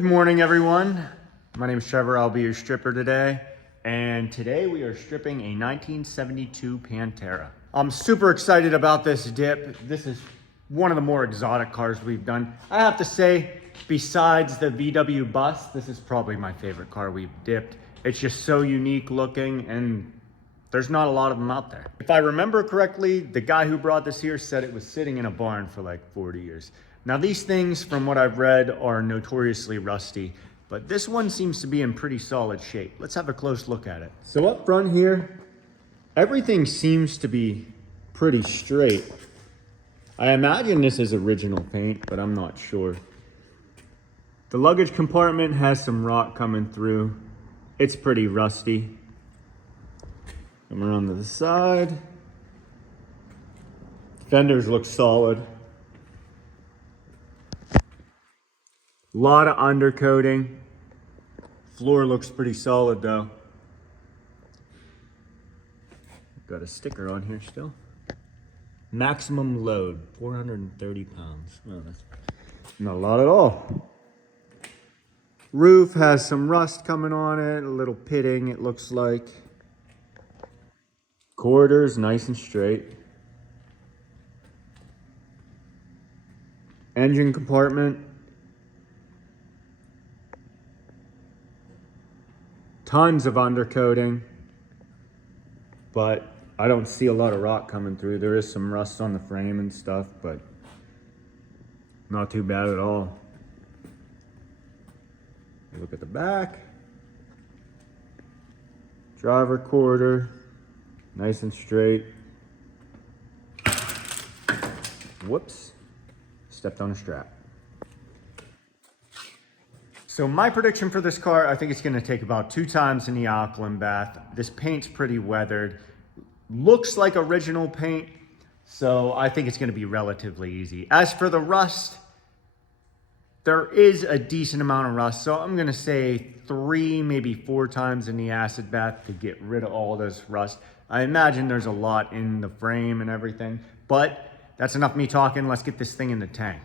Good morning, everyone. My name is Trevor. I'll be your stripper today. And today we are stripping a 1972 Pantera. I'm super excited about this dip. This is one of the more exotic cars we've done. I have to say, besides the VW bus, this is probably my favorite car we've dipped. It's just so unique looking and there's not a lot of them out there. If I remember correctly, the guy who brought this here said it was sitting in a barn for like 40 years. Now these things, from what I've read, are notoriously rusty, but this one seems to be in pretty solid shape. Let's have a close look at it. So up front here, everything seems to be pretty straight. I imagine this is original paint, but I'm not sure. The luggage compartment has some rot coming through. It's pretty rusty. Come around to the side. Fenders look solid. A lot of undercoating. Floor looks pretty solid though. Got a sticker on here still. Maximum load, 430 pounds. Oh, that's not a lot at all. Roof has some rust coming on it, a little pitting it looks like. Quarters nice and straight. Engine compartment. Tons of undercoating, but I don't see a lot of rot coming through. There is some rust on the frame and stuff, but not too bad at all. Look at the back. Driver quarter, nice and straight. Whoops, stepped on a strap. So my prediction for this car, I think it's gonna take about 2 times in the alkaline bath. This paint's pretty weathered. Looks like original paint, so I think it's gonna be relatively easy. As for the rust, there is a decent amount of rust, so I'm gonna say 3, maybe 4 times in the acid bath to get rid of all this rust. I imagine there's a lot in the frame and everything, but that's enough me talking. Let's get this thing in the tank.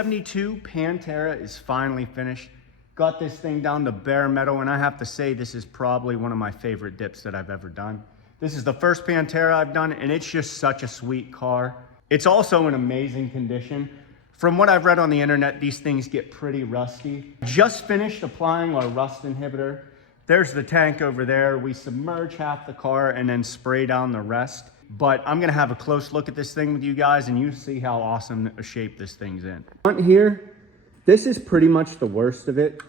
'72 Pantera is finally finished. Got this thing down to bare metal, and I have to say this is probably one of my favorite dips that I've ever done. This is the first Pantera I've done, and it's just such a sweet car. It's also in amazing condition. From what I've read on the internet, these things get pretty rusty. Just finished applying our rust inhibitor. There's the tank over there. We submerge half the car and then spray down the rest. But I'm gonna have a close look at this thing with you guys, and you see how awesome a shape this thing's in. Front here, this is pretty much the worst of it.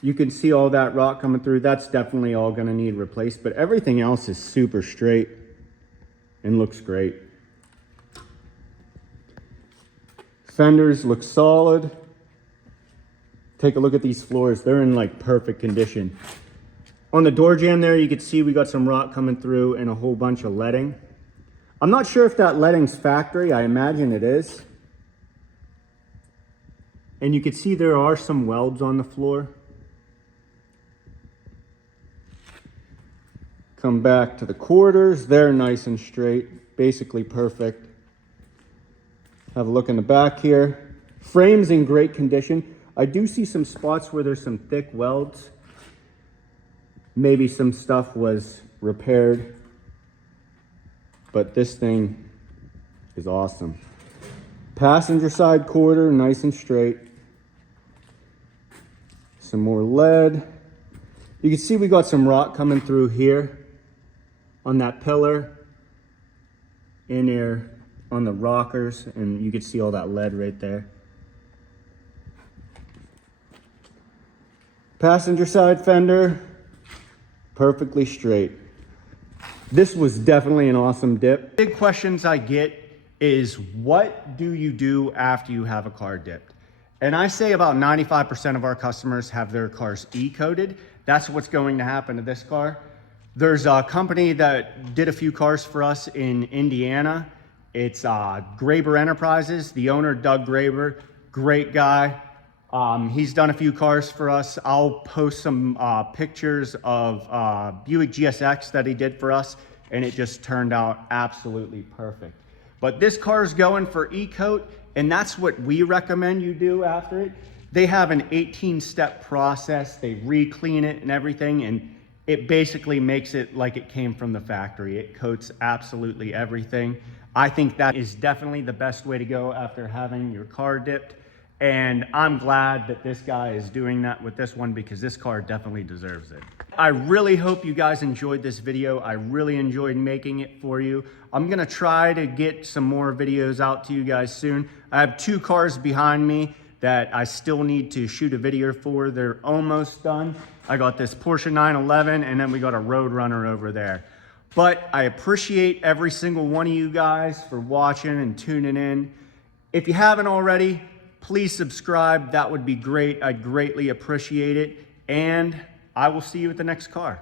You can see all that rock coming through. That's definitely all gonna need replaced, but everything else is super straight and looks great. Fenders look solid. Take a look at these floors. They're in like perfect condition. On the door jamb there, you can see we got some rock coming through and a whole bunch of leading. I'm not sure if that leading's factory. I imagine it is. And you can see there are some welds on the floor. Come back to the quarters. They're nice and straight, basically perfect. Have a look in the back here. Frame's in great condition. I do see some spots where there's some thick welds. Maybe some stuff was repaired, but this thing is awesome. Passenger side quarter, nice and straight. Some more lead. You can see we got some rock coming through here on that pillar, in there on the rockers, and you can see all that lead right there. Passenger side fender, perfectly straight. This was definitely an awesome dip. Big questions I get is, what do you do after you have a car dipped? And I say about 95% of our customers have their cars E-coated. That's what's going to happen to this car. There's a company that did a few cars for us in Indiana. It's Graber Enterprises. The owner, Doug Graber, great guy. He's done a few cars for us. I'll post some pictures of Buick GSX that he did for us, and it just turned out absolutely perfect. But this car is going for E-coat, and that's what we recommend you do after it. They have an 18-step process. They re-clean it and everything, and it basically makes it like it came from the factory. It coats absolutely everything. I think that is definitely the best way to go after having your car dipped. And I'm glad that this guy is doing that with this one, because this car definitely deserves it. I really hope you guys enjoyed this video. I really enjoyed making it for you. I'm gonna try to get some more videos out to you guys soon. I have 2 cars behind me that I still need to shoot a video for. They're almost done. I got this Porsche 911, and then we got a Roadrunner over there. But I appreciate every single one of you guys for watching and tuning in. If you haven't already, please subscribe. That would be great. I'd greatly appreciate it. And I will see you at the next car.